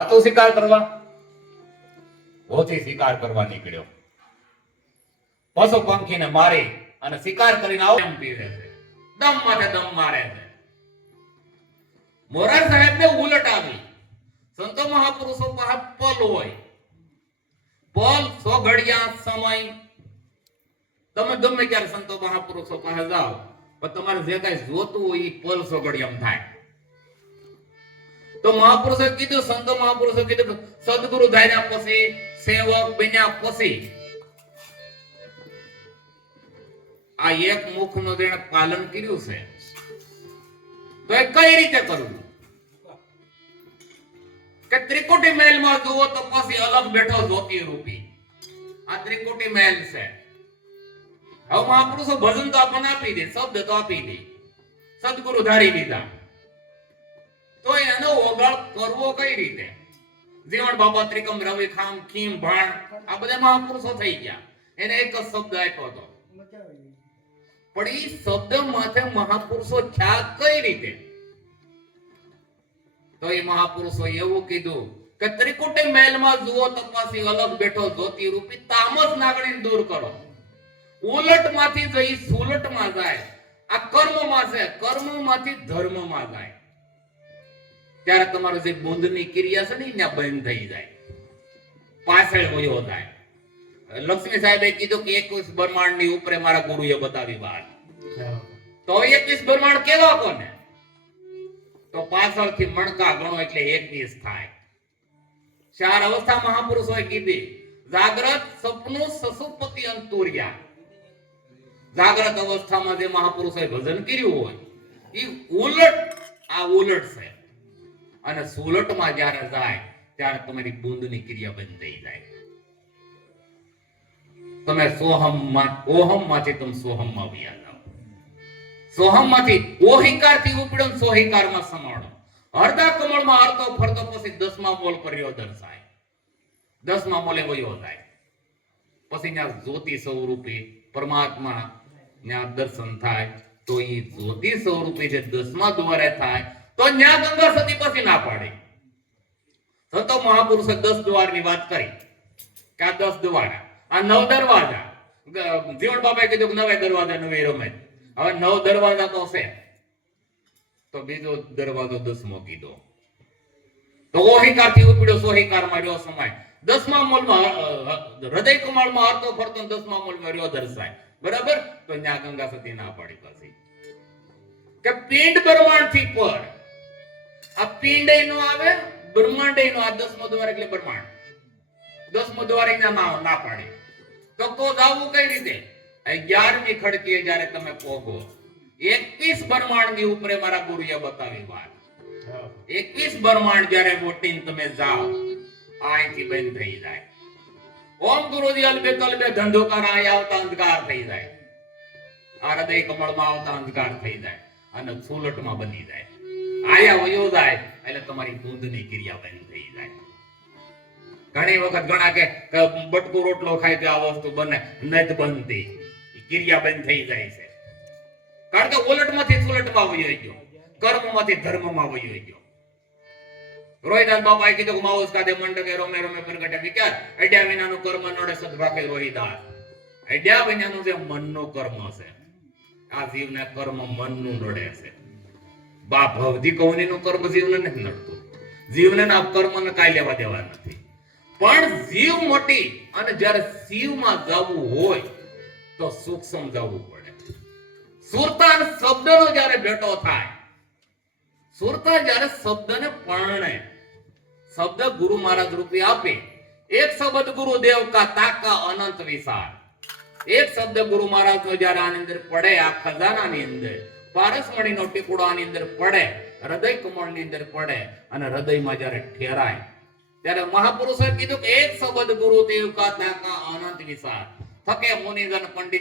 તો શિકાર કરવા હોથી શિકાર કરવા નીકળ્યો. પશુ પંખીને મારી અને શિકાર કરીને આવો એમ પીવે છે, દમ માથે દમ મારે છે. મોરાર સાહેબ ને ઉલટ આવી. સંતો મહાપુરુષો પાસે પલ હોય, પલ 100 ઘડિયા સમય. તમે ગમે ત્યારે સંતો મહાપુરુષો પાસે જાઓ, પણ તમારે જે કઈ જોતું હોય એ પલ 100 ઘડિયામાં થાય. તો મહાપુરુષે કીધું, સંતો મહાપુરુષે કીધું, સદગુરુ ધાર્યા પછી, સેવક બન્યા પછી આ એક મુખનું જેણે પાલન કર્યું છે, તો એ કઈ રીતે કરવું? કે ત્રિકુટી મહેલમાં જુઓ તો પછી અલગ બેઠો જ્યોતિ રૂપી. આ ત્રિકુટી મહેલ છે. હવે મહાપુરુષો ભજન તો આપણને આપી દે, શબ્દ તો આપી દે, સદગુરુ ધારી લીધા, તો એનો ઓગાળ કરવો કઈ રીતે? જીવણ બાબા, ત્રિકમ, રવિ, ખામ, ખીમ, ભાણ, આ બધા મહાપુરુષો થઈ ગયા. એને એક જ શબ્દ આપ્યો હતો, પણ એ શબ્દ માથે મહાપુરુષો ખ્યાલ કઈ રીતે? તો એ મહાપુરુષો એવું કીધું કે ત્રિકુટી મહેલમાં જુઓ તો પાછી અલગ બેઠો જ્યોતિ રૂપી તામસ નાગણીને દૂર કરો. ઉલટ માંથી જઈ સુલટ માં જાય. આ કર્મમાં છે, કર્મમાંથી ધર્મમાં જાય. ત્યારે તમારું જે બુંદની ક્રિયા છે ને ત્યાં બંધ થઈ જાય, પાછળ વયો જાય. લક્ષ્મી સાહેબે કીધું કે 21 બ્રહ્માંડ ની ઉપર મારા ગુરુએ બતાવી વાત. તો 21 બ્રહ્માંડ કેવા કોને? તો પાછળથી મણકા ગણો એટલે 21 થાય. 4 અવસ્થા મહાપુરુષોએ કીધી: જાગ્રત, સપનું, સસુપ્તિ, અંતુર્યા. જાગ્રત અવસ્થામાં જે મહાપુરુષોએ ભજન કર્યું હોય એ ઉલટ, આ ઉલટ છે. અને સુલટમાં જ્યારે જાય ત્યારે તમારી બુંદની ક્રિયા બંધ થઈ જાય. તમે ઓહમ માંથી તમે સોહમ માં વ્યા જાઓ. સોહમ માંથી ઓહિકાર થી ઉપડો સોહિકાર માં સમાડો. અર્ધા કમળ માં અર્ધો ફરતો પછી 10મા મોલ કર્યો દર્શાય. 10મા મોલે વયો જાય. પછી ત્યાં જ્યોતિ સ્વરૂપી પરમાત્મા ત્યાં દર્શન થાય. તો એ જ્યોતિ સ્વરૂપી જે 10મા દ્વારે થાય તો ન્યા ગંગા સતી પછી ના પાડે. સંતો મહાપુરુષે 10 દ્વારની વાત કરી કે આ 10 દ્વાર, આ 9 દરવાજા. જીવણ બાબાએ કીધું કે 9 દરવાજા 9 રમે. હવે 9 દરવાજા તો છે, તો બીજો દરવાજો 10મો કીધો. તો ઓહિકાર થી ઉપડ્યો સોહિકાર માં રહ્યો સમાય. 10મા મોલમાં હૃદય કમળમાં અર્થો ફરતો 10મા મોલમાં રહ્યો દર્શાય. બરાબર? તો ન્યા ગંગા સતી ના પાડી પછી કે પિંડ બ્રહ્માંડ થી પર. આ પિંડ નો આવે, બ્રહ્માંડ નો. આ 10મો દ્વાર એટલે બ્રહ્માંડ. 10મો દ્વાર ના પાડે. તો જાવું કઈ રીતે? 11મી ખડકીએ જ્યારે તમે પોગો, 21 બ્રહ્માંડ ની ઉપર મારા ગુરુએ બતાવી વાત. 21 બ્રહ્માંડ જ્યારે મોટીને તમે જાઓ, અહીંથી બંધ થઈ જાય. ઓમ ગુરુજી અલ્બે કલ્બે ધંધોકાર આયા આવતા અંધકાર થઈ જાય. આ હૃદય કમળમાં આવતા અંધકાર થઈ જાય અને સુલટમાં બની જાય. આયા વયો જાય એટલે તમારી બુંદની ક્રિયા બંધ થઈ જાય. ઘણી વખત ઘણા કે બટકુ રોટલો ખાય તો આ વસ્તુ બને, નથી બનતી. ક્રિયા બંધ થઈ જાય છે. કારણ કે ઉલટમાંથી સુલટમાં વયો ગયો, કર્મમાંથી ધર્મમાં વયો ગયો. રોહિદાસ બાપાએ કીધું કે માઉસ કાદે મંડકે રમે રમે પ્રગટે વિચાર. અડ્યા વિનાનું કર્મ નડે સદભાગે રોહિદાસ. અડ્યા વિનાનું જે મનનું કર્મ છે, આ જીવને કર્મ મનનું નડે છે. બા ભવધી કૌનીનું કર્મ જીવને નથી નડતું. જીવને ના કર્મને કાઈ લેવા દેવા નથી. પણ જીવ મોટી અને જ્યારે શિવમાં જવું હોય તો સૂક્ષ્મ જવું પડે. સુરતા શબ્દનો જ્યારે ભેટો થાય, સુરતા જ્યારે શબ્દને પરણે, શબ્દ ગુરુ મહારાજ રૂપી આપે. એક શબ્દ ગુરુ દેવ કા તાકા અનંત વિશાળ. એક શબ્દ ગુરુ મહારાજ નો જ્યારે આની અંદર પડે, આ ખજાનાની અંદર પારસમણીનો ટીકડો આની અંદર પડે, હૃદય કમળની અંદર પડે અને હૃદયમાં જ્યારે ઠેરાય ત્યારે મહાપુરુષોએ કીધું કે એક શબ્દ ગુરુ દેવ કા તાકા અનંત વિશાળ. થકે મુનિજન પંડિત